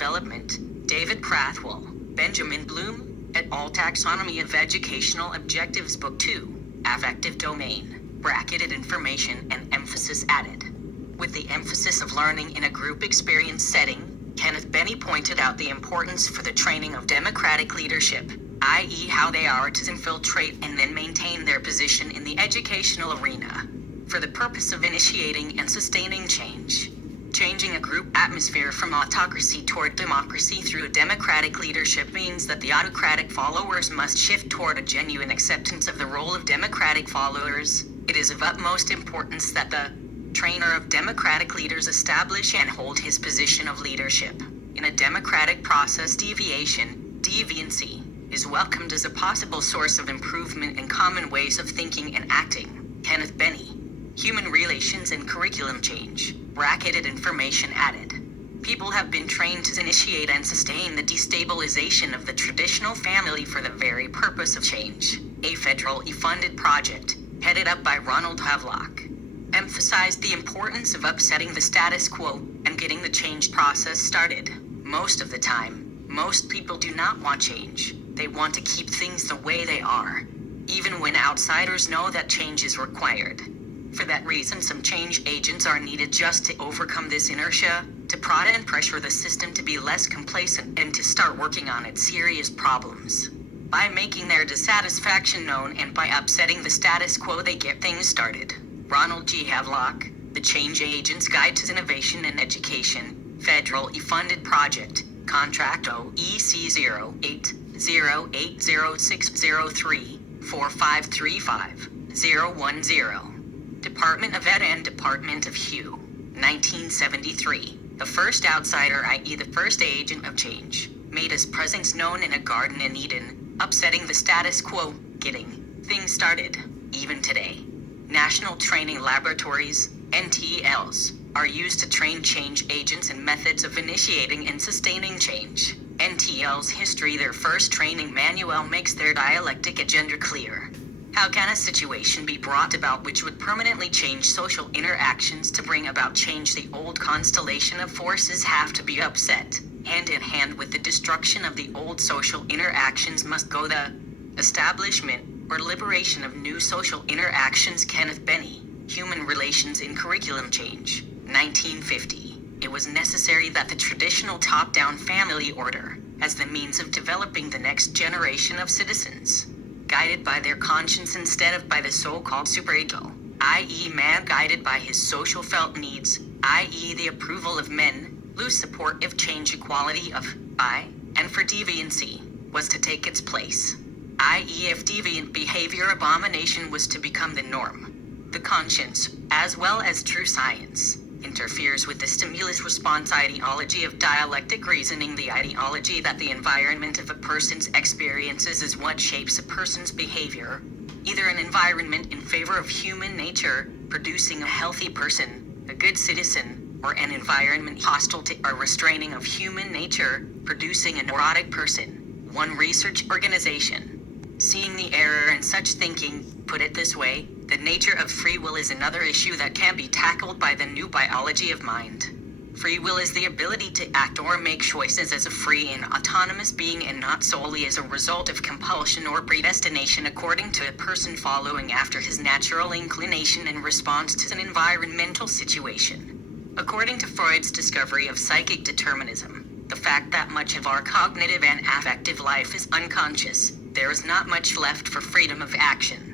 Development, David Prathwell, Benjamin Bloom, et al. Taxonomy of Educational Objectives, Book 2, Affective Domain, bracketed information and emphasis added. With the emphasis of learning in a group experience setting, Kenneth Benny pointed out the importance for the training of democratic leadership, i.e. how they are to infiltrate and then maintain their position in the educational arena, for the purpose of initiating and sustaining change. Changing a group atmosphere from autocracy toward democracy through democratic leadership means that the autocratic followers must shift toward a genuine acceptance of the role of democratic followers. It is of utmost importance that the trainer of democratic leaders establish and hold his position of leadership. In a democratic process, deviancy, is welcomed as a possible source of improvement in common ways of thinking and acting. Kenneth Benny. Human relations and curriculum change, bracketed information added. People have been trained to initiate and sustain the destabilization of the traditional family for the very purpose of change. A federally funded project, headed up by Ronald Havelock, emphasized the importance of upsetting the status quo and getting the change process started. Most of the time, most people do not want change. They want to keep things the way they are, even when outsiders know that change is required. For that reason, some change agents are needed just to overcome this inertia, to prod and pressure the system to be less complacent and to start working on its serious problems. By making their dissatisfaction known and by upsetting the status quo, they get things started. Ronald G. Havelock, The Change Agent's Guide to Innovation in Education, federally funded project, Contract OEC 080806034535010. Department of Ed and Department of Hugh, 1973. The first outsider, i.e. the first agent of change, made his presence known in a garden in Eden, upsetting the status quo, getting things started. Even today, National Training Laboratories, NTLs, are used to train change agents in methods of initiating and sustaining change. NTL's history, their first training manual, makes their dialectic agenda clear. How can a situation be brought about which would permanently change social interactions? To bring about change, the old constellation of forces have to be upset. Hand in hand with the destruction of the old social interactions must go the establishment or liberation of new social interactions. Kenneth Benny, Human Relations in Curriculum Change, 1950. It was necessary that the traditional top-down family order, as the means of developing the next generation of citizens, guided by their conscience instead of by the so-called superego, i.e. man guided by his social felt needs, i.e. the approval of men, lose support if change equality of, by, and for deviancy, was to take its place, i.e. if deviant behavior abomination was to become the norm. The conscience, as well as true science, interferes with the stimulus-response ideology of dialectic reasoning, the ideology that the environment of a person's experiences is what shapes a person's behavior, either an environment in favor of human nature, producing a healthy person, a good citizen, or an environment hostile to or restraining of human nature, producing a neurotic person. One research organization, Seeing the Error in Such Thinking, put it this way: the nature of free will is another issue that can be tackled by the new biology of mind. Free will is the ability to act or make choices as a free and autonomous being, and not solely as a result of compulsion or predestination according to a person following after his natural inclination in response to an environmental situation. According to Freud's discovery of psychic determinism, the fact that much of our cognitive and affective life is unconscious, there is not much left for freedom of action.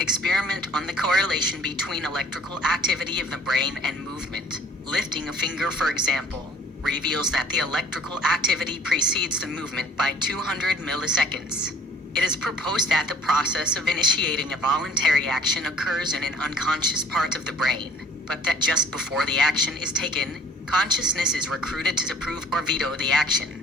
Experiment on the correlation between electrical activity of the brain and movement. Lifting a finger, for example, reveals that the electrical activity precedes the movement by 200 milliseconds. It is proposed that the process of initiating a voluntary action occurs in an unconscious part of the brain, but that just before the action is taken, consciousness is recruited to approve or veto the action.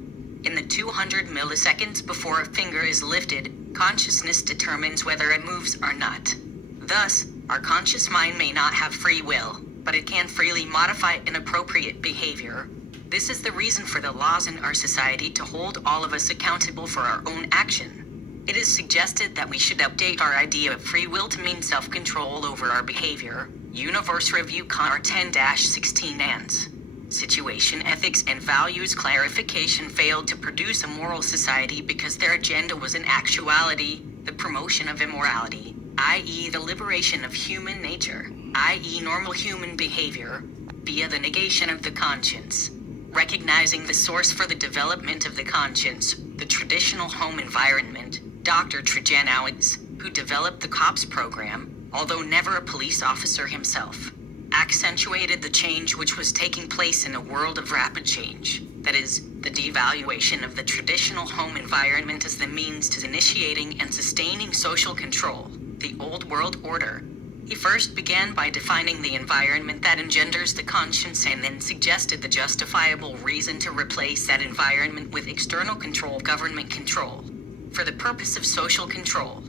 In the 200 milliseconds before a finger is lifted, consciousness determines whether it moves or not. Thus, our conscious mind may not have free will, but it can freely modify inappropriate behavior. This is the reason for the laws in our society to hold all of us accountable for our own action. It is suggested that we should update our idea of free will to mean self-control over our behavior. Universe Review CAR 10-16 ANS. situation, ethics, and values clarification failed to produce a moral society because their agenda was in actuality the promotion of immorality, i.e., the liberation of human nature, i.e., normal human behavior, via the negation of the conscience. Recognizing the source for the development of the conscience, the traditional home environment, Dr. Trejanowicz, who developed the COPS program, although never a police officer himself, accentuated the change which was taking place in a world of rapid change, that is, the devaluation of the traditional home environment as the means to initiating and sustaining social control, the old world order. He first began by defining the environment that engenders the conscience and then suggested the justifiable reason to replace that environment with external control, government control. For the purpose of social control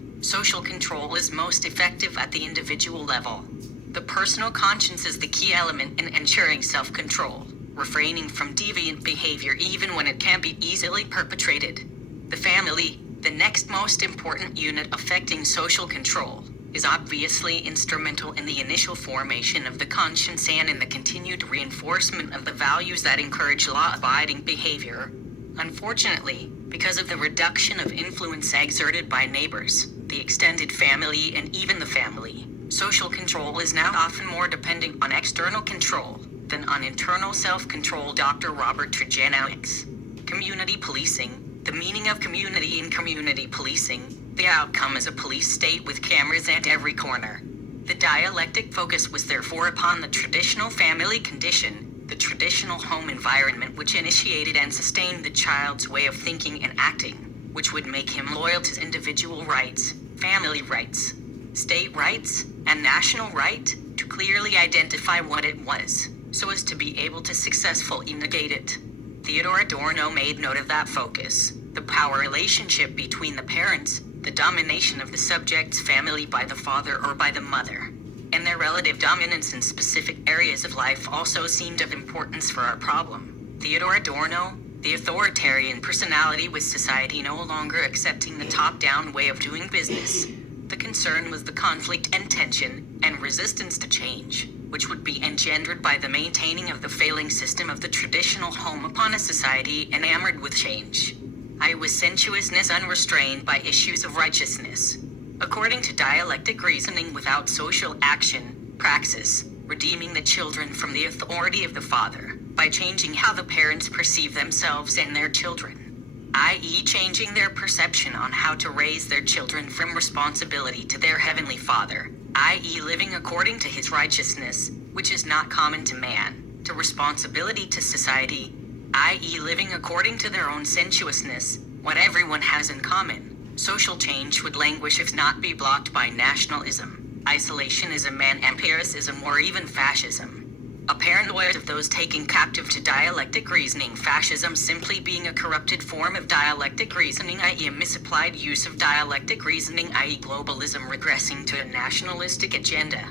is most effective at the individual level. The personal conscience is the key element in ensuring self-control, refraining from deviant behavior even when it can be easily perpetrated. The family, the next most important unit affecting social control, is obviously instrumental in the initial formation of the conscience and in the continued reinforcement of the values that encourage law-abiding behavior. Unfortunately, because of the reduction of influence exerted by neighbors, the extended family, and even the family, social control is now often more dependent on external control than on internal self-control. Dr. Robert Trejanowicz. Community policing. The meaning of community in community policing. The outcome is a police state with cameras at every corner. The dialectic focus was therefore upon the traditional family condition, the traditional home environment which initiated and sustained the child's way of thinking and acting, which would make him loyal to individual rights, family rights, state rights, and national right, to clearly identify what it was, so as to be able to successfully negate it. Theodor Adorno made note of that focus, the power relationship between the parents, the domination of the subject's family by the father or by the mother, and their relative dominance in specific areas of life also seemed of importance for our problem. Theodor Adorno, the authoritarian personality with society no longer accepting the top-down way of doing business. The concern was the conflict and tension and resistance to change, which would be engendered by the maintaining of the failing system of the traditional home upon a society enamored with change. I was sensuousness unrestrained by issues of righteousness. According to dialectic reasoning without social action, praxis, redeeming the children from the authority of the father, by changing how the parents perceive themselves and their children, i.e. changing their perception on how to raise their children from responsibility to their heavenly Father, i.e. living according to his righteousness, which is not common to man, to responsibility to society, i.e. living according to their own sensuousness, what everyone has in common. Social change would languish if not be blocked by nationalism, isolationism and empiricism, or even fascism. A paranoia of those taken captive to dialectic reasoning, fascism simply being a corrupted form of dialectic reasoning, i.e. a misapplied use of dialectic reasoning, i.e. globalism regressing to a nationalistic agenda.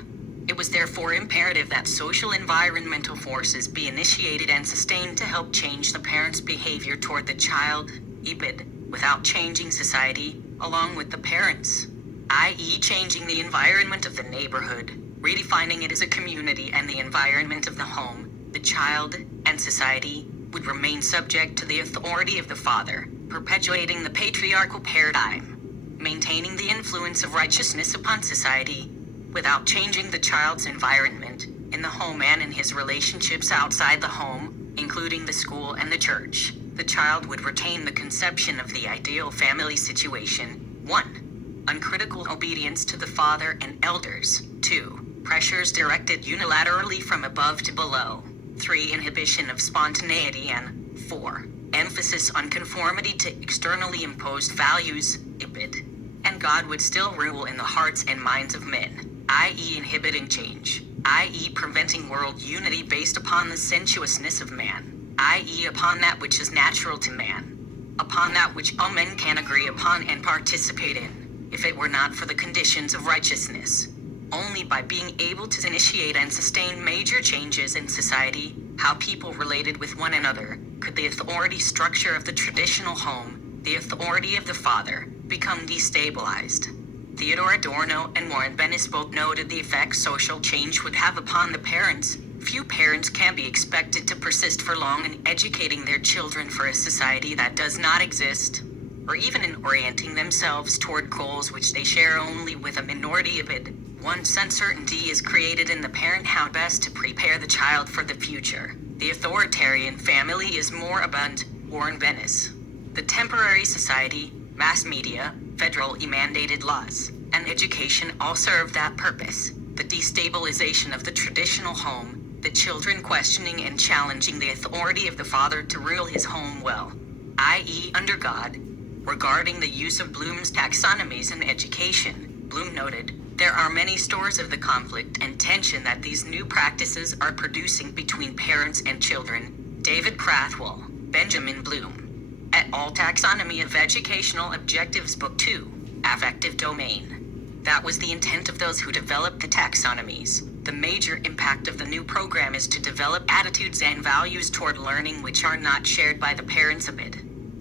It was therefore imperative that social environmental forces be initiated and sustained to help change the parent's behavior toward the child, EBID, without changing society, along with the parents, i.e. changing the environment of the neighborhood, redefining it as a community, and the environment of the home, the child, and society would remain subject to the authority of the father, perpetuating the patriarchal paradigm, maintaining the influence of righteousness upon society, without changing the child's environment, in the home and in his relationships outside the home, including the school and the church. The child would retain the conception of the ideal family situation. 1. Uncritical obedience to the father and elders. 2. Pressures directed unilaterally from above to below. 3. Inhibition of spontaneity. And 4. Emphasis on conformity to externally imposed values, IBID. And God would still rule in the hearts and minds of men, i.e. inhibiting change, i.e. preventing world unity based upon the sensuousness of man, i.e. upon that which is natural to man, upon that which all men can agree upon and participate in, if it were not for the conditions of righteousness. Only by being able to initiate and sustain major changes in society, how people related with one another, could the authority structure of the traditional home, the authority of the father, become destabilized. Theodor Adorno and Warren Bennis both noted the effects social change would have upon the parents, Few parents can be expected to persist for long in educating their children for a society that does not exist, or even in orienting themselves toward goals which they share only with a minority of it. Once uncertainty is created in the parent how best to prepare the child for the future. The authoritarian family is more abundant. Warren Bennis. The temporary society, mass media, federally mandated laws, and education all serve that purpose. The destabilization of the traditional home, the children questioning and challenging the authority of the father to rule his home well, i.e. under God. Regarding the use of Bloom's taxonomies in education, Bloom noted, there are many stores of the conflict and tension that these new practices are producing between parents and children. David Prathwell, Benjamin Bloom. Et al. Taxonomy of Educational Objectives Book 2, Affective Domain. That was the intent of those who developed the taxonomies. The major impact of the new program is to develop attitudes and values toward learning which are not shared by the parents of it.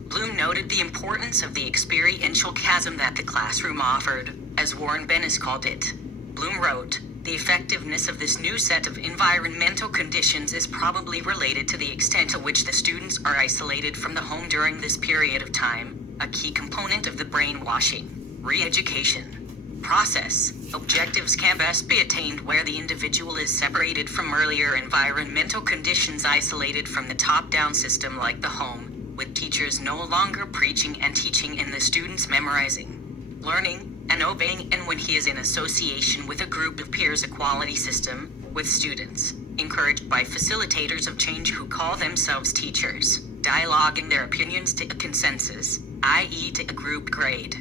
Bloom noted the importance of the experiential chasm that the classroom offered, as Warren Bennis called it. Bloom wrote, the effectiveness of this new set of environmental conditions is probably related to the extent to which the students are isolated from the home during this period of time, a key component of the brainwashing, re-education process. Objectives can best be attained where the individual is separated from earlier environmental conditions, isolated from the top-down system like the home, with teachers no longer preaching and teaching and the students memorizing, learning, and obeying, and when he is in association with a group of peers, a quality system, with students, encouraged by facilitators of change who call themselves teachers, dialoguing their opinions to a consensus, i.e. to a group grade.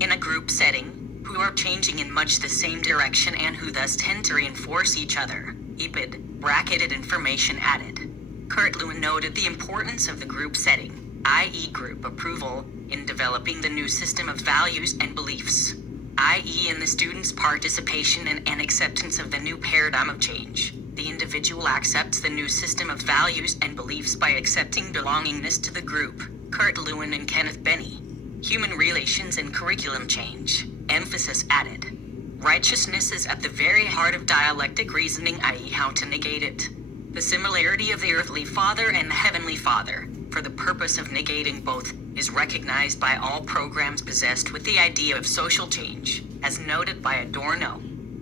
In a group setting, who are changing in much the same direction and who thus tend to reinforce each other. EBID, bracketed information added. Kurt Lewin noted the importance of the group setting, i.e. group approval, in developing the new system of values and beliefs, i.e. in the student's participation and acceptance of the new paradigm of change. The individual accepts the new system of values and beliefs by accepting belongingness to the group. Kurt Lewin and Kenneth Benny. Human relations and curriculum change. Emphasis added. Righteousness is at the very heart of dialectic reasoning, i.e. how to negate it. The similarity of the earthly father and the heavenly father, for the purpose of negating both, is recognized by all programs possessed with the idea of social change, as noted by Adorno.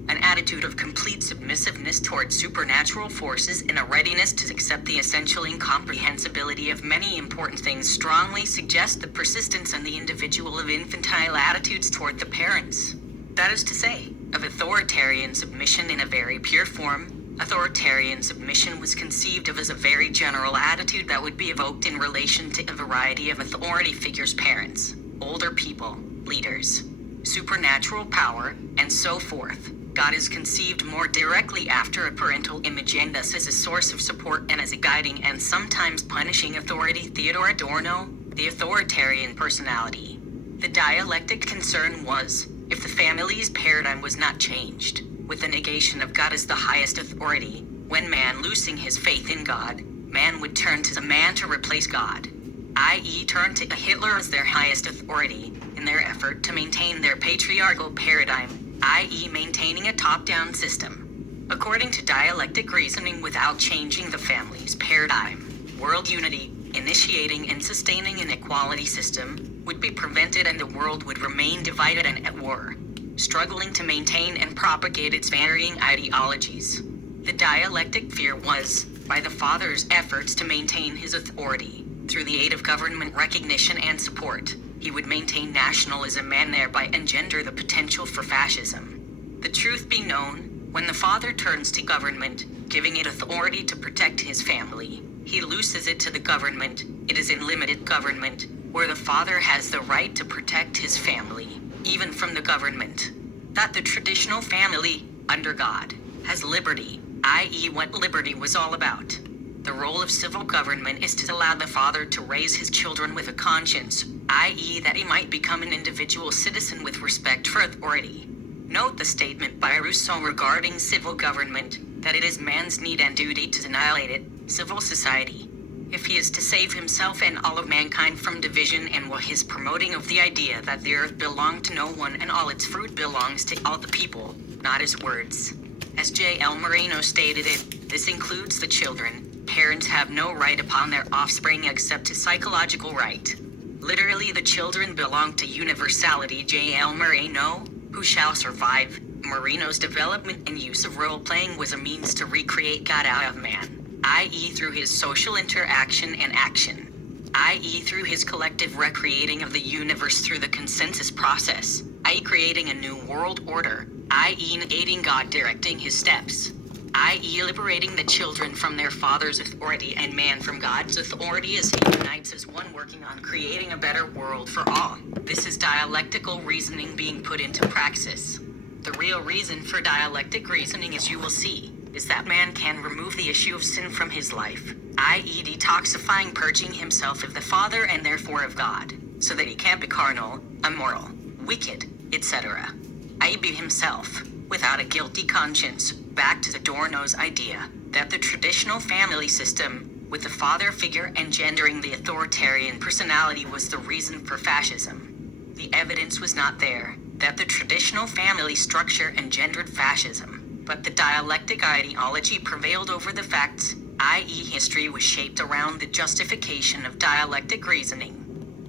An attitude of complete submissiveness toward supernatural forces and a readiness to accept the essential incomprehensibility of many important things strongly suggest the persistence in the individual of infantile attitudes toward the parents. That is to say, of authoritarian submission in a very pure form. Authoritarian submission was conceived of as a very general attitude that would be evoked in relation to a variety of authority figures, parents, older people, leaders, supernatural power, and so forth. God is conceived more directly after a parental image and thus as a source of support and as a guiding and sometimes punishing authority. Theodore Adorno, The Authoritarian Personality. The dialectic concern was, if the family's paradigm was not changed, with the negation of God as the highest authority, when man losing his faith in God, man would turn to the man to replace God, i.e. turn to Hitler as their highest authority, in their effort to maintain their patriarchal paradigm, i.e. maintaining a top-down system. According to dialectic reasoning, without changing the family's paradigm, world unity, initiating and sustaining an equality system, would be prevented and the world would remain divided and at war, struggling to maintain and propagate its varying ideologies. The dialectic fear was, by the father's efforts to maintain his authority, through the aid of government recognition and support, he would maintain nationalism and thereby engender the potential for fascism. The truth being known, when the father turns to government, giving it authority to protect his family, he looses it to the government. It is in limited government, where the father has the right to protect his family, even from the government. That the traditional family, under God, has liberty, i.e. what liberty was all about. The role of civil government is to allow the father to raise his children with a conscience, i.e. that he might become an individual citizen with respect for authority. Note the statement by Rousseau regarding civil government, that it is man's need and duty to annihilate it, civil society, if he is to save himself and all of mankind from division, and while his promoting of the idea that the earth belonged to no one and all its fruit belongs to all the people, not his words. As J.L. Moreno stated it, this includes the children. Parents have no right upon their offspring except a psychological right. Literally, the children belong to universality. J.L. Moreno, who shall survive. Moreno's development and use of role-playing was a means to recreate God out of man, i.e. through his social interaction and action, i.e. through his collective recreating of the universe through the consensus process, i.e. creating a new world order, i.e. negating God directing his steps, i.e. liberating the children from their father's authority and man from God's authority as he unites as one working on creating a better world for all. This is dialectical reasoning being put into praxis. The real reason for dialectic reasoning, as you will see, is that man can remove the issue of sin from his life, i.e. detoxifying, purging himself of the Father and therefore of God, so that he can't be carnal, immoral, wicked, etc. i.e. be himself, without a guilty conscience. Back to Adorno's idea that the traditional family system, with the father figure engendering the authoritarian personality, was the reason for fascism. The evidence was not there that the traditional family structure engendered fascism, but the dialectic ideology prevailed over the facts, i.e. history was shaped around the justification of dialectic reasoning.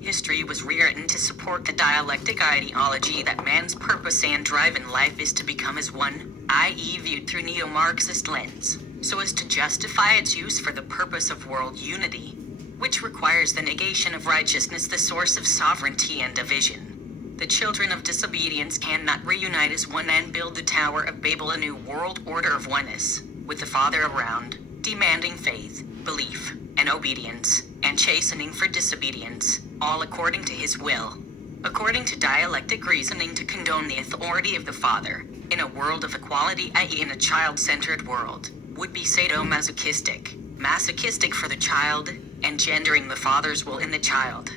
History was rewritten to support the dialectic ideology that man's purpose and drive in life is to become as one, i.e. viewed through neo-Marxist lens, so as to justify its use for the purpose of world unity, which requires the negation of righteousness, the source of sovereignty and division. The children of disobedience cannot reunite as one and build the Tower of Babel, a new world order of oneness, with the Father around, demanding faith, belief, and obedience, and chastening for disobedience, all according to his will. According to dialectic reasoning, to condone the authority of the Father, in a world of equality, i.e. in a child-centered world, would be sadomasochistic, masochistic for the child, engendering the Father's will in the child,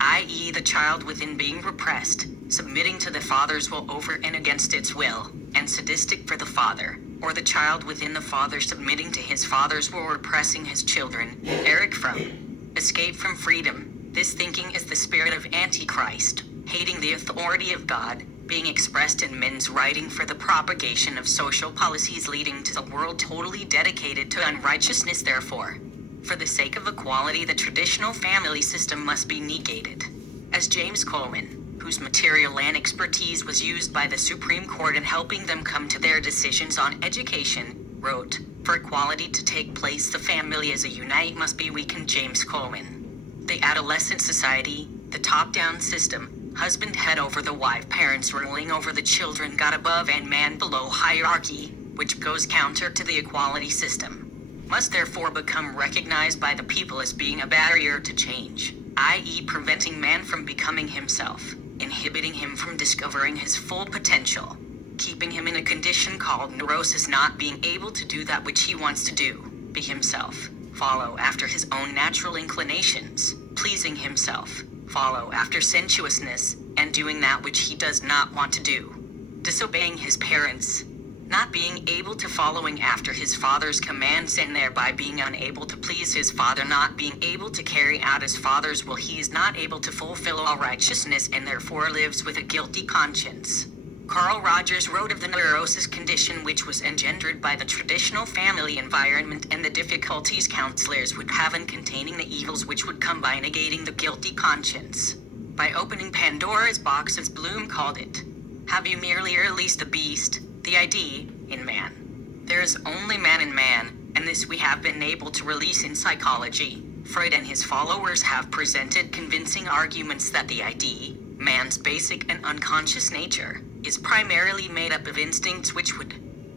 i.e. the child within being repressed, submitting to the Father's will over and against its will, and sadistic for the Father, or the child within the Father submitting to his Father's will, repressing his children. Eric Fromm. Escape from freedom. This thinking is the spirit of Antichrist, hating the authority of God, being expressed in men's writing for the propagation of social policies leading to a world totally dedicated to unrighteousness. Therefore, for the sake of equality, the traditional family system must be negated. As James Coleman, whose material and expertise was used by the Supreme Court in helping them come to their decisions on education, wrote, for equality to take place, the family as a unite must be weakened. James Coleman. The adolescent society, the top-down system, husband head over the wife, parents ruling over the children, God above and man below hierarchy, which goes counter to the equality system, must therefore become recognized by the people as being a barrier to change, i.e. preventing man from becoming himself, inhibiting him from discovering his full potential, keeping him in a condition called neurosis, not being able to do that which he wants to do, be himself, follow after his own natural inclinations, pleasing himself, follow after sensuousness, and doing that which he does not want to do, disobeying his parents, not being able to following after his father's commands and thereby being unable to please his father, not being able to carry out his father's will. He is not able to fulfill all righteousness and therefore lives with a guilty conscience. Carl Rogers wrote of the neurosis condition which was engendered by the traditional family environment and the difficulties counselors would have in containing the evils which would come by negating the guilty conscience. By opening Pandora's box, as Bloom called it, have you merely released the beast, the idea, in man. There is only man in man, and this we have been able to release in psychology. Freud and his followers have presented convincing arguments that the idea, man's basic and unconscious nature, is primarily made up of instincts which would,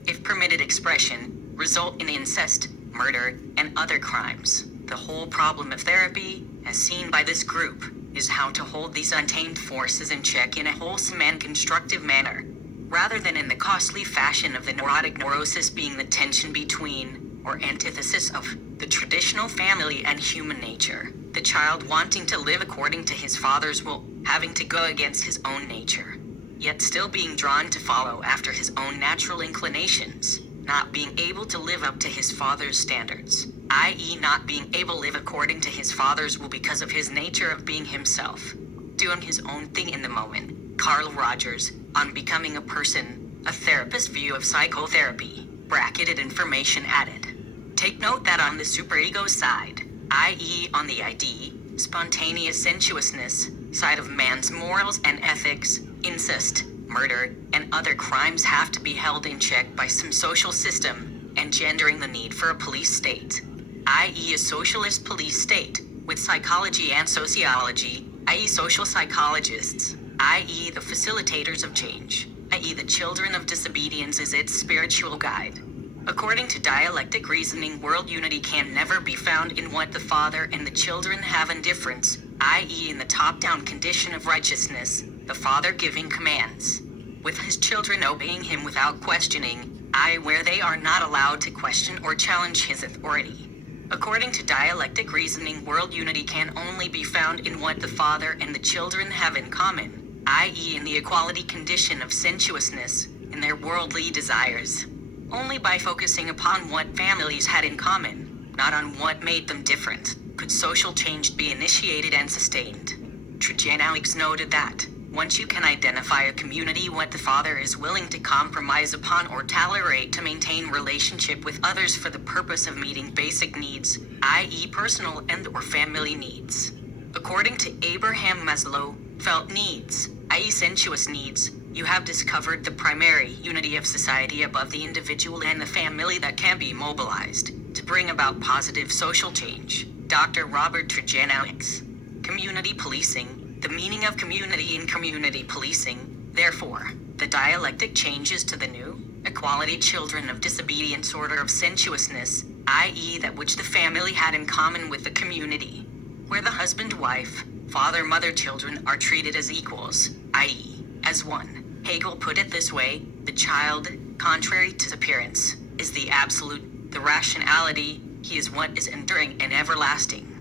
if permitted expression, result in incest, murder, and other crimes. The whole problem of therapy, as seen by this group, is how to hold these untamed forces in check in a wholesome and constructive manner, rather than in the costly fashion of the neurotic neurosis being the tension between, or antithesis of, the traditional family and human nature, the child wanting to live according to his father's will, having to go against his own nature, yet still being drawn to follow after his own natural inclinations, not being able to live up to his father's standards, i.e. not being able to live according to his father's will because of his nature of being himself, doing his own thing in the moment. Carl Rogers, on Becoming a Person, a therapist view of psychotherapy. bracketed information added. Take note that on the superego side, i.e. on the ID, spontaneous sensuousness, side of man's morals and ethics, incest, murder, and other crimes have to be held in check by some social system, engendering the need for a police state, i.e. a socialist police state, with psychology and sociology, i.e. social psychologists, i.e. the facilitators of change, i.e. the children of disobedience is its spiritual guide. According to dialectic reasoning, world unity can never be found in what the Father and the children have in difference, i.e. in the top-down condition of righteousness, the Father giving commands, with his children obeying him without questioning, i.e. where they are not allowed to question or challenge his authority. According to dialectic reasoning, world unity can only be found in what the Father and the children have in common, i.e. in the equality condition of sensuousness, in their worldly desires. Only by focusing upon what families had in common, not on what made them different, could social change be initiated and sustained. Trajanowics noted that, once you can identify a community what the Father is willing to compromise upon or tolerate to maintain relationship with others for the purpose of meeting basic needs, i.e. personal and or family needs. According to Abraham Maslow, felt needs, i.e. sensuous needs, you have discovered the primary unity of society above the individual and the family that can be mobilized to bring about positive social change. Dr. Robert Trajanowics. Community policing. The meaning of community in community policing. Therefore, the dialectic changes to the new, equality children of disobedience order of sensuousness, i.e. that which the family had in common with the community, where the husband, wife, father, mother, children are treated as equals, i.e. as one. Hegel put it this way, the child, contrary to appearance, is the absolute, the rationality, he is what is enduring and everlasting.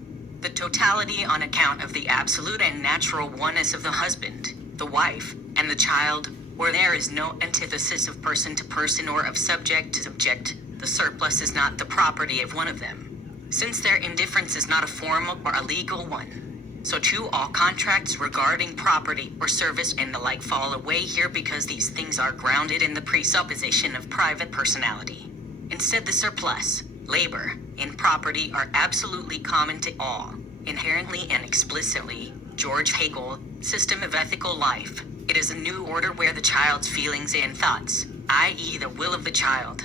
The totality on account of the absolute and natural oneness of the husband, the wife, and the child, where there is no antithesis of person to person or of subject to subject, the surplus is not the property of one of them, since their indifference is not a formal or a legal one. So too all contracts regarding property or service and the like fall away here because these things are grounded in the presupposition of private personality. Instead, the surplus, labor, and property are absolutely common to all, inherently and explicitly. George Hegel, System of Ethical Life. It is a new order where the child's feelings and thoughts, i.e. the will of the child,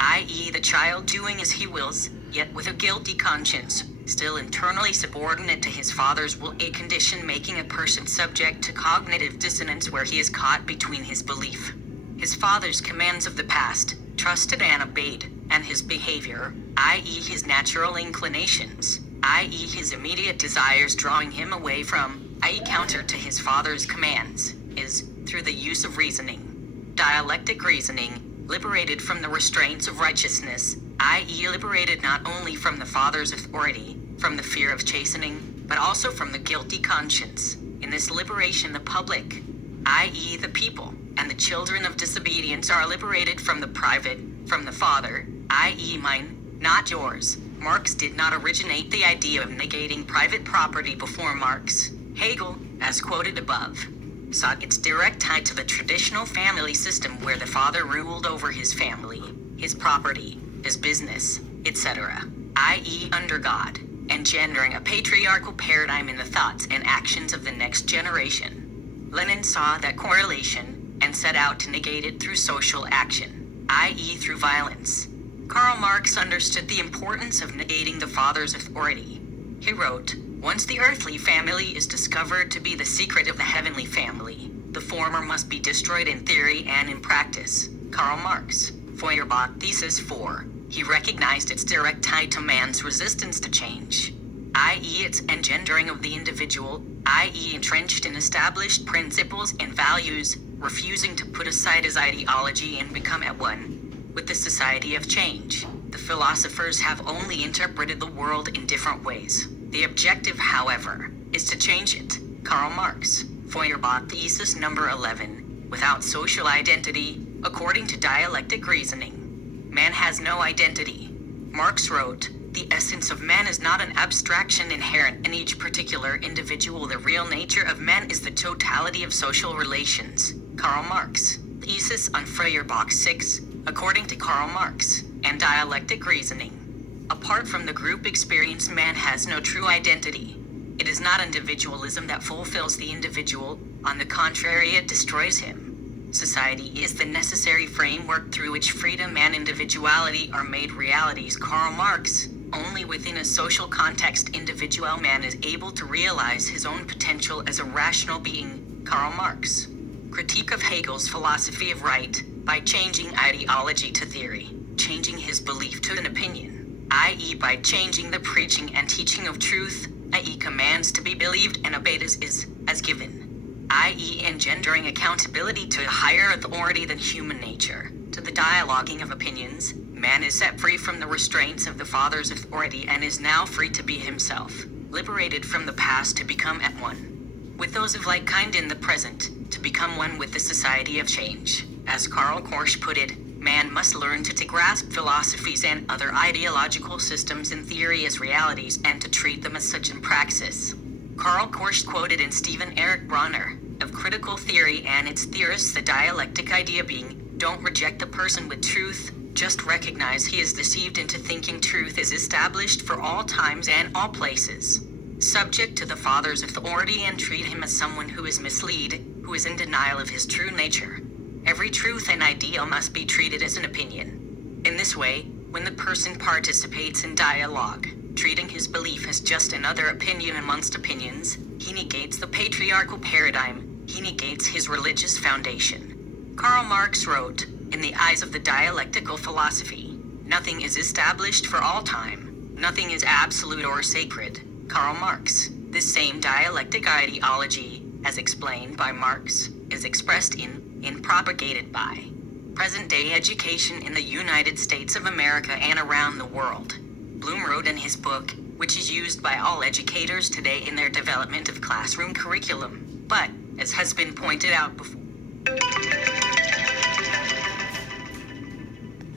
i.e. the child doing as he wills, yet with a guilty conscience, still internally subordinate to his father's will, a condition making a person subject to cognitive dissonance where he is caught between his belief, his father's commands of the past, trusted and obeyed, and his behavior, i.e. his natural inclinations, i.e. his immediate desires drawing him away from, i.e. counter to his father's commands, is, through the use of reasoning, dialectic reasoning, liberated from the restraints of righteousness, i.e. liberated not only from the father's authority, from the fear of chastening, but also from the guilty conscience. In this liberation the public, i.e. the people, and the children of disobedience are liberated from the private, from the father, i.e. mine, not yours. Marx did not originate the idea of negating private property before Marx. Hegel, as quoted above, sought its direct tie to the traditional family system where the father ruled over his family, his property, his business, etc., i.e. under God, engendering a patriarchal paradigm in the thoughts and actions of the next generation. Lenin saw that correlation and set out to negate it through social action, i.e. through violence. Karl Marx understood the importance of negating the father's authority. He wrote, "Once the earthly family is discovered to be the secret of the heavenly family, the former must be destroyed in theory and in practice." Karl Marx, Feuerbach Thesis 4. He recognized its direct tie to man's resistance to change, i.e. its engendering of the individual, i.e. entrenched in established principles and values, refusing to put aside his ideology and become at one with the society of change. The philosophers have only interpreted the world in different ways. The objective, however, is to change it. Karl Marx, Feuerbach Thesis number 11. Without social identity, according to dialectic reasoning, man has no identity. Marx wrote, "The essence of man is not an abstraction inherent in each particular individual. The real nature of man is the totality of social relations." Karl Marx, Thesis on Feuerbach 6, according to Karl Marx, and dialectic reasoning. Apart from the group experience, man has no true identity. It is not individualism that fulfills the individual. On the contrary, it destroys him. Society is the necessary framework through which freedom and individuality are made realities. Karl Marx. Only within a social context individual man is able to realize his own potential as a rational being. Karl Marx. Critique of Hegel's philosophy of right, by changing ideology to theory, changing his belief to an opinion, i.e. by changing the preaching and teaching of truth, i.e. commands to be believed and obeyed as given, i.e. engendering accountability to a higher authority than human nature, to the dialoguing of opinions. Man is set free from the restraints of the Father's authority and is now free to be himself, liberated from the past to become at one with those of like kind in the present, to become one with the society of change. As Karl Korsch put it, man must learn to grasp philosophies and other ideological systems in theory as realities and to treat them as such in praxis. Karl Korsch quoted in Stephen Eric Bronner, of critical theory and its theorists, the dialectic idea being, don't reject the person with truth, just recognize he is deceived into thinking truth is established for all times and all places, subject to the Father's authority, and treat him as someone who is misled, who is in denial of his true nature. Every truth and ideal must be treated as an opinion. In this way, when the person participates in dialogue, treating his belief as just another opinion amongst opinions, he negates the patriarchal paradigm, he negates his religious foundation. Karl Marx wrote, in the eyes of the dialectical philosophy, nothing is established for all time, nothing is absolute or sacred. Karl Marx. This same dialectic ideology, as explained by Marx, is expressed in and propagated by present-day education in the United States of America and around the world. Bloom wrote in his book, which is used by all educators today in their development of classroom curriculum, but, as has been pointed out before,